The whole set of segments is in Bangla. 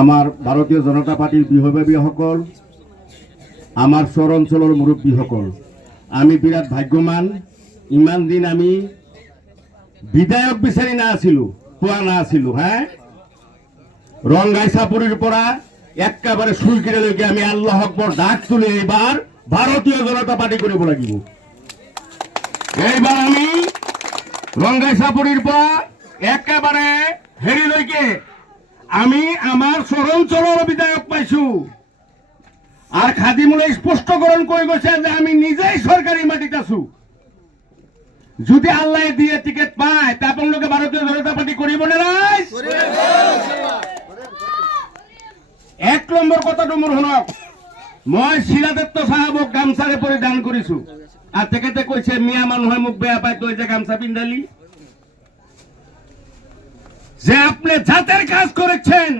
আমার ভারতীয় জনতা পার্টির বিহবাবী সকল, আমার চর অঞ্চলের মুরব্বী সকল, আমি বিরাট ভাগ্যমান। ইমান দিন আমি বিধায়ক বিচারি না আছিল, পোৱা না আছিল। হ্যাঁ, রঙ্গাইছাপুরীর পরা একেবারে সুইকিরেলৈকে আমি আল্লাহ আকবর ডাক তুলে এবার ভারতীয় জনতা পার্টি কৰিব লাগিব। এইবার আমি রঙ্গাইছাপুরীর পরা একেবারে হেরিলৈকে আমি আমার চরঞ্চলৰ বিধায়ক পাইছো। আর খাদিমুলে স্পষ্টকরণ করে গেছে যে আমি নিজেই সরকারি মাটিতে আছো। যদি আল্লাহ দিয়ে টিকিট পায় তা আপনাদের ভারতীয় জনতা পার্টি করিব না নাই? এক নম্বর কথাটো মোৰ শুনক, মই শিলাদত্ত সাহেবক গামছাৰে পৰিধান কৰিছো আর তেখেতে কৈছে মিয়া মানুহে মোক বেয়া পায় তই যে গামছা পিন্ধালি। যে আপনি জাতের কাজ করেছেন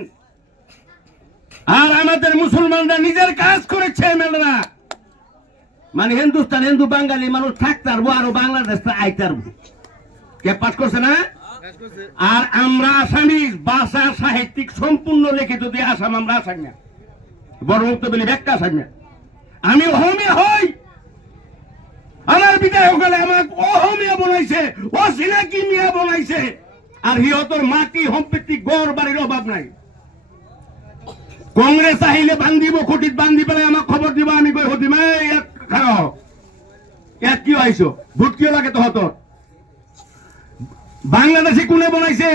আর আমাদের মুসলমানরা নিজের কাজ করেছে। মেলরা মানে হিন্দুস্তান হিন্দু বাঙালি মানুষ থাকতে পারবো আর বাংলাদেশ আইতে পারবো। কে পাস করছে না? আর আমরা আসামি ভাষা সাহিত্যিক সম্পূর্ণ লিখিত দিয়ে আসাম আমরা আসাম না, বড় মুক্ত বলি ব্যাখ্যা আসাম না। আমি অহমিয়া হই, আমার বিধায়ক হলে আমার অহমিয়া বনাইছে, অচিনাকি মিয়া বনাইছে। আর সিহঁতৰ মাটি সম্পত্তি গড় বাড়ির অভাব নাই। কংগ্রেস আহিলে বান্ধিব, খুঁটিত বান্ধি পেলাই আমাক খবর দিব, আমি গৈ সুধিম ইয়াত খাও ইয়াত কিয় আহিছো, ভোট কিয় লাগে তহঁতৰ। বাংলাদেশে কোনে বনাইছে?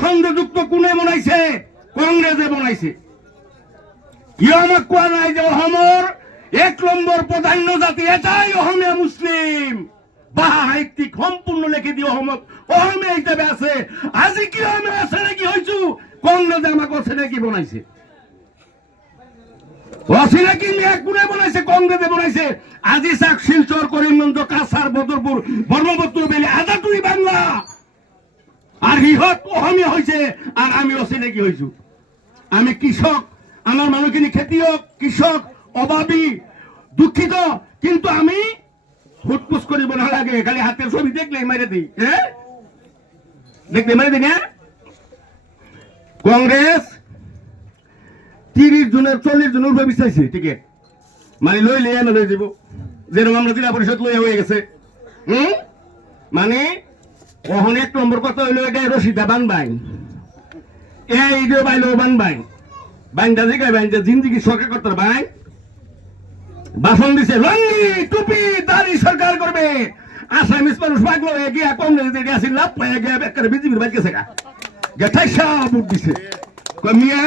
সন্দেহযুক্ত কোনে বনাইছে? কংগ্রেসে বনাইছে। কিয় আমাক কোৱা নাই যে অসমৰ এক নম্বৰ প্ৰাধান্য জাতি এটাই অসমীয়া মুছলিম। ভাষা সাহিত্যিক সম্পূর্ণ লিখি দিয়ে অসমীয়া হিচাপে আছে। আজি কিয় আমি অচিনাকি হৈছো? কংগ্রেসে আমাক অচিনাকি বনাইছে। অচিনাকি মেয়ে কোনে বনাইছে? কংগ্রেসে বনাইছে। আজি চাক শিলচর, করিমগঞ্জ, কাছার, বদরপুর, ব্রহ্মপুত্র বেলি আজাতুই বাংলা। আর সিহঁত অসমীয়া হয়েছে আর আমি অচিনাকি হয়েছো। আমি কৃষক, আমার মানুহখিনি খেতিয়ক, কৃষক, অভাবী, দুঃখিত, কিন্তু আমি ফুটপুস করিব নালাগে। খালি হাতের ছবি দেখলে মারে দিই, দেখলে মারে দিই না। কংগ্রেস 30 জনের 40 জনের উপরে বিচাইছে টিকিট, মানে লইলে এনে লই যাব। যেরকম আমরা জেলা পরিষদ লইয়া হয়ে গেছে। মানে ওখানে এক নম্বর কথা হইলো এটা রশিদা বানবাই, এইটাও বাইলো বানবাই, বাইন্দা জিগাই বাইন্দা জিন্দিগি সরকার করতে বাই ভাষণ দিছে লঙ্গি টুপি দাড়ি সরকার করবে। আসামিস মানুষ পাগল হয়ে গিয়া কংগ্রেস আসি লাভ পাইয়া গিয়া বেকার বিজেপির বাইক গেছে গা গেঠাই সাহ ভোট দিছে। মিয়া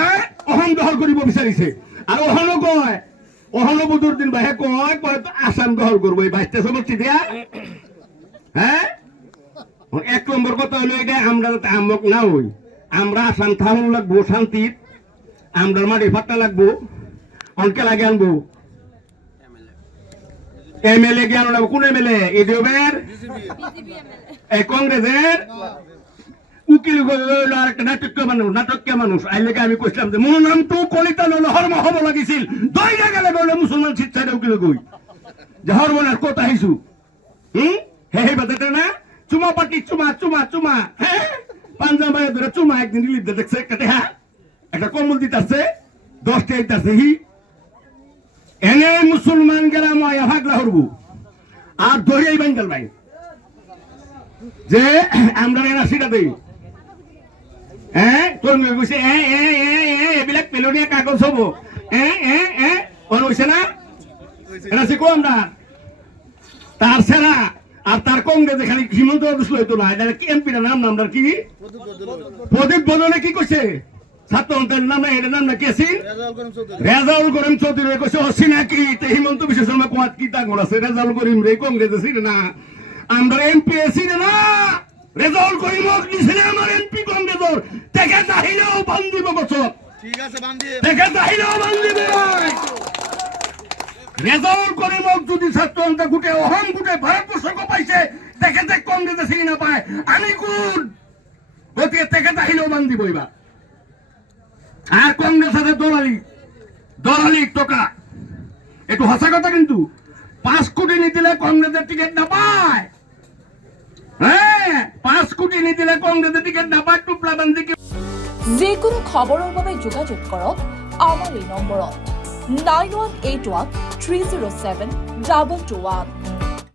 অহন দখল কৰিব বিচাৰিছে। আর অহনো কয়, অহনো বুধুর দিন বাহে কয় কয় আসাম দখল করবো এই 22টা সমষ্টি দিয়া। হ্যাঁ, এক নম্বর কথা হলো এটা আমরা যাতে আমক না হই, আমরা আসাম থাকুন লাগবো শান্তির, আমরা মাটি ফাট্টা লাগবো। অনকে লাগে আনবো এমএলএ কে আনো লাগবো। কোন এমএলএ? এডিওবের এই কংগ্রেসের উকিল আর একটা নাটকীয় মানুষ আইলেকে আমি কইছিলাম যে মোর নাম তো কলিতা নল হরম হব লাগিছিল। দইরা গেলে বলে মুসলমান শিক্ষায় উকিল কই যে হরমোনার কথা হইছু। হে বাদাটা না চুমা পাটি চুমা চুমা চুমা। হ্যাঁ, পাঞ্জাবায় ধরে চুমা একদিন রিলিজ দেখছে একটা, হ্যাঁ একটা কম্বল দিতেছে 10টা দিতেছে। এনে মুসলমান গেলাম ভাগলা হরবু আর ধরিয়াই বাঙ্গাল ভাই যে আমরা এরা সেটা দেই। হ্যাঁ, তোর কইছে এবিলাক পেলনীয়া কাগজ হব। হইছে না? এটা শিখো আমরা তার সেরা আর তার কংগ্রেসে খালি হিমন্ত হইতো না। এটা কি এমপির নাম কি প্রদীপ বদলে কি কইছে? ছাত্র নাম না, এটার নাম না কি আছে? রেজাউল করিম চৌধুরী কইছে অচিনাকি। হিমন্ত বিশ্ব শর্মা কোয়াত কি টাঙ্গল আছে? রেজাউল করিম রে কংগ্রেসে ছিল না, আমরা এমপি ছিল না। রেজাউল করিম দিছিল আমার এমপি কংগ্রেসর। দেখে চাহিলেও বান্ধিব বছর, ঠিক আছে দেখে চাহিলেও বান্ধিব। রেজাউল করিম যদি ছাত্র গুটে অহম গুটে ভারতবর্ষ পাইছে, দেখে দেখ কংগ্রেসে ছিল না পায়, আমি কোন গতিকে দেখে চাহিলেও বান্ধিব। এবার আর কংগ্রেস আছে দলালি টোকা, একটু হাসা কথা। কিন্তু 5 কোটি নি দিলে কংগ্রেসের টিকিট না পায়। হ্যাঁ, 5 কোটি নি দিলে কংগ্রেসের টিকিট না পায়। টুপলা বান্দি যিকোনো খবৰৰ বাবে যোগাযোগ কৰক আমাৰ এই নম্বৰত 9181 307 221।